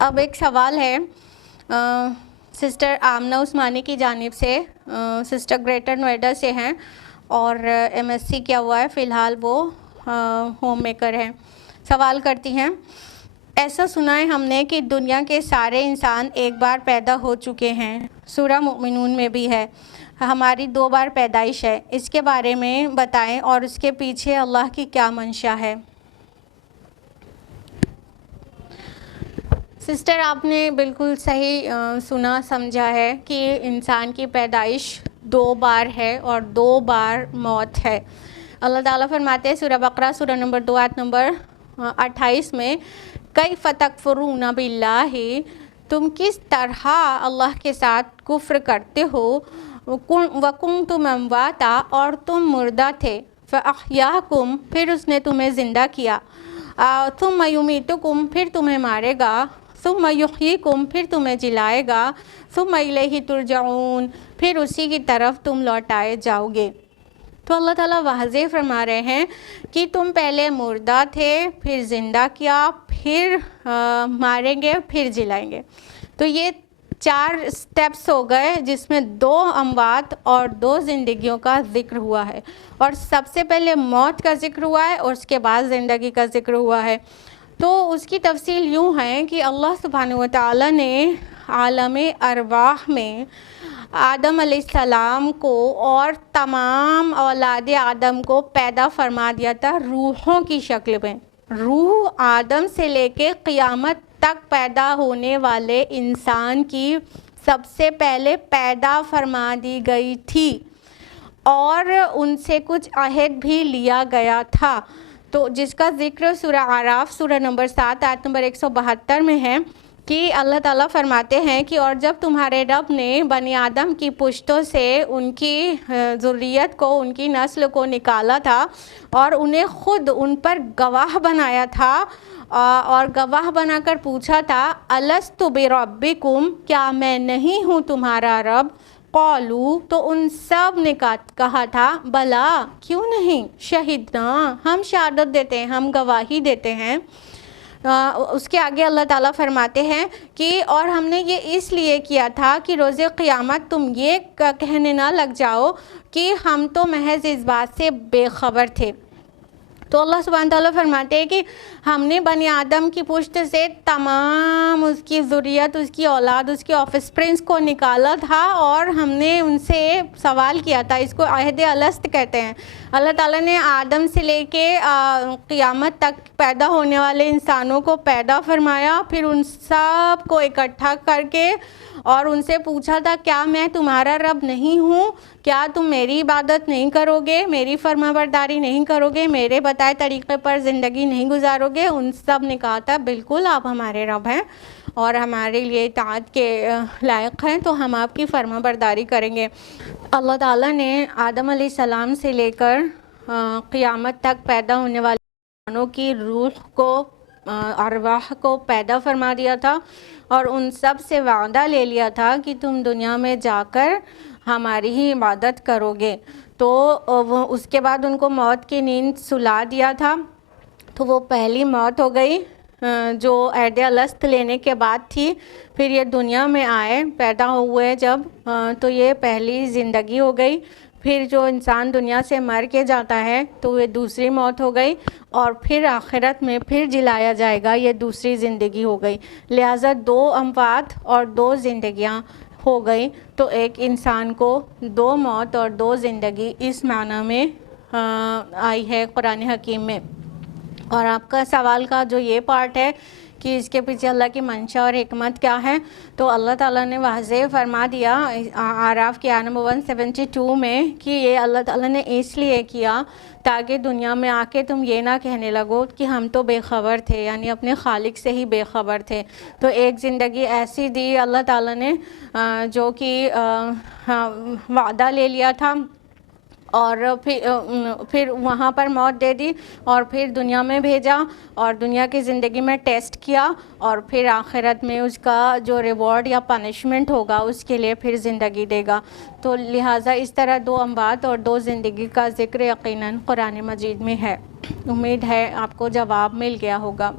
اب ایک سوال ہے سسٹر آمنہ عثمانی کی جانب سے، سسٹر گریٹر نوئیڈا سے ہیں اور ایم ایس سی کیا ہوا ہے، فی الحال وہ ہوم میکر ہیں۔ سوال کرتی ہیں، ایسا سنا ہے ہم نے کہ دنیا کے سارے انسان ایک بار پیدا ہو چکے ہیں، سورہ مؤمنون میں بھی ہے، ہماری 2 بار پیدائش ہے، اس کے بارے میں بتائیں اور اس کے پیچھے اللہ کی کیا منشا ہے؟ سسٹر آپ نے بالکل صحیح سنا سمجھا ہے کہ انسان کی پیدائش 2 بار ہے اور 2 بار موت ہے۔ اللہ تعالیٰ فرماتے ہیں سورہ بقرہ سورہ نمبر 2 آیت نمبر 28 میں، کیف تکفرون باللہ، تم کس طرح اللہ کے ساتھ کفر کرتے ہو، وکنتم امواتا، اور تم مردہ تھے، فاحیاکم، پھر اس نے تمہیں زندہ کیا، ثم یمیتکم، پھر تمہیں مارے گا، ثم یحییکم، پھر تمہیں جلائے گا، ثم الیہ ترجعون، پھر اسی کی طرف تم لوٹائے جاؤ گے۔ تو اللہ تعالیٰ واضح فرما رہے ہیں کہ تم پہلے مردہ تھے، پھر زندہ کیا، پھر ماریں گے، پھر جلائیں گے۔ تو یہ 4 سٹیپس ہو گئے جس میں 2 اموات اور 2 زندگیوں کا ذکر ہوا ہے، اور سب سے پہلے موت کا ذکر ہوا ہے اور اس کے بعد زندگی کا ذکر ہوا ہے۔ تو اس کی تفصیل یوں ہے کہ اللہ سبحانہ وتعالیٰ نے عالم ارواح میں آدم علیہ السلام کو اور تمام اولاد آدم کو پیدا فرما دیا تھا روحوں کی شکل میں۔ روح آدم سے لے کے قیامت تک پیدا ہونے والے انسان کی سب سے پہلے پیدا فرما دی گئی تھی اور ان سے کچھ عہد بھی لیا گیا تھا، تو جس کا ذکر سورہ اعراف سورہ نمبر 7 آیت نمبر 172 میں ہے کہ اللہ تعالیٰ فرماتے ہیں کہ اور جب تمہارے رب نے بنی آدم کی پشتوں سے ان کی ذریت کو، ان کی نسل کو نکالا تھا اور انہیں خود ان پر گواہ بنایا تھا اور گواہ بنا کر پوچھا تھا الست بربکم، کیا میں نہیں ہوں تمہارا رب؟ قالو، تو ان سب نے کہا تھا بلا، کیوں نہیں، شہدنا، ہم شہادت دیتے ہیں، ہم گواہی دیتے ہیں۔ اس کے آگے اللہ تعالیٰ فرماتے ہیں کہ اور ہم نے یہ اس لیے کیا تھا کہ روز قیامت تم یہ کہنے نہ لگ جاؤ کہ ہم تو محض اس بات سے بے خبر تھے۔ تو اللہ سبحانہ تعالیٰ فرماتے ہیں کہ ہم نے بنی آدم کی پشت سے تمام اس کی ذریت، اس کی اولاد، اس کے آف اسپرنگس کو نکالا تھا اور ہم نے ان سے سوال کیا تھا، اس کو عہد الست کہتے ہیں۔ اللہ تعالیٰ نے آدم سے لے کے قیامت تک پیدا ہونے والے انسانوں کو پیدا فرمایا، پھر ان سب کو اکٹھا کر کے اور ان سے پوچھا تھا کیا میں تمہارا رب نہیں ہوں؟ کیا تم میری عبادت نہیں کرو گے، میری فرما برداری نہیں کرو گے، میرے بتائے طریقے پر زندگی نہیں گزارو گے؟ ان سب نے کہا تھا بالکل آپ ہمارے رب ہیں اور ہمارے لیے اطاعت کے لائق ہیں، تو ہم آپ کی فرما برداری کریں گے۔ اللہ تعالیٰ نے آدم علیہ السلام سے لے کر قیامت تک پیدا ہونے والے انسانوں کی روح کو، ارواح کو پیدا فرما دیا تھا اور ان سب سے وعدہ لے لیا تھا کہ تم دنیا میں جا کر ہماری ہی عبادت کرو گے۔ تو وہ اس کے بعد ان کو موت کی نیند سلا دیا تھا، تو وہ پہلی موت ہو گئی جو عہد الست لینے کے بعد تھی۔ پھر یہ دنیا میں آئے، پیدا ہوئے جب، تو یہ پہلی زندگی ہو گئی۔ پھر جو انسان دنیا سے مر کے جاتا ہے تو یہ دوسری موت ہو گئی، اور پھر آخرت میں پھر جلایا جائے گا، یہ دوسری زندگی ہو گئی۔ لہٰذا 2 اموات اور 2 زندگیاں ہو گئی، تو ایک انسان کو 2 موت اور 2 زندگی اس معنی میں آئی ہے قرآن حکیم میں۔ اور آپ کا سوال کا جو یہ پارٹ ہے کہ اس کے پیچھے اللہ کی منشا اور حکمت کیا ہے، تو اللہ تعالیٰ نے واضح فرما دیا اعراف کی آیت نمبر 172 میں کہ یہ اللہ تعالیٰ نے اس لیے کیا تاکہ دنیا میں آ کے تم یہ نہ کہنے لگو کہ ہم تو بے خبر تھے، یعنی اپنے خالق سے ہی بے خبر تھے۔ تو ایک زندگی ایسی دی اللہ تعالیٰ نے جو کہ وعدہ لے لیا تھا، اور پھر وہاں پر موت دے دی اور پھر دنیا میں بھیجا اور دنیا کی زندگی میں ٹیسٹ کیا، اور پھر آخرت میں اس کا جو ریوارڈ یا پنشمنٹ ہوگا اس کے لیے پھر زندگی دے گا۔ تو لہٰذا اس طرح 2 اموات اور 2 زندگی کا ذکر یقیناً قرآن مجید میں ہے۔ امید ہے آپ کو جواب مل گیا ہوگا۔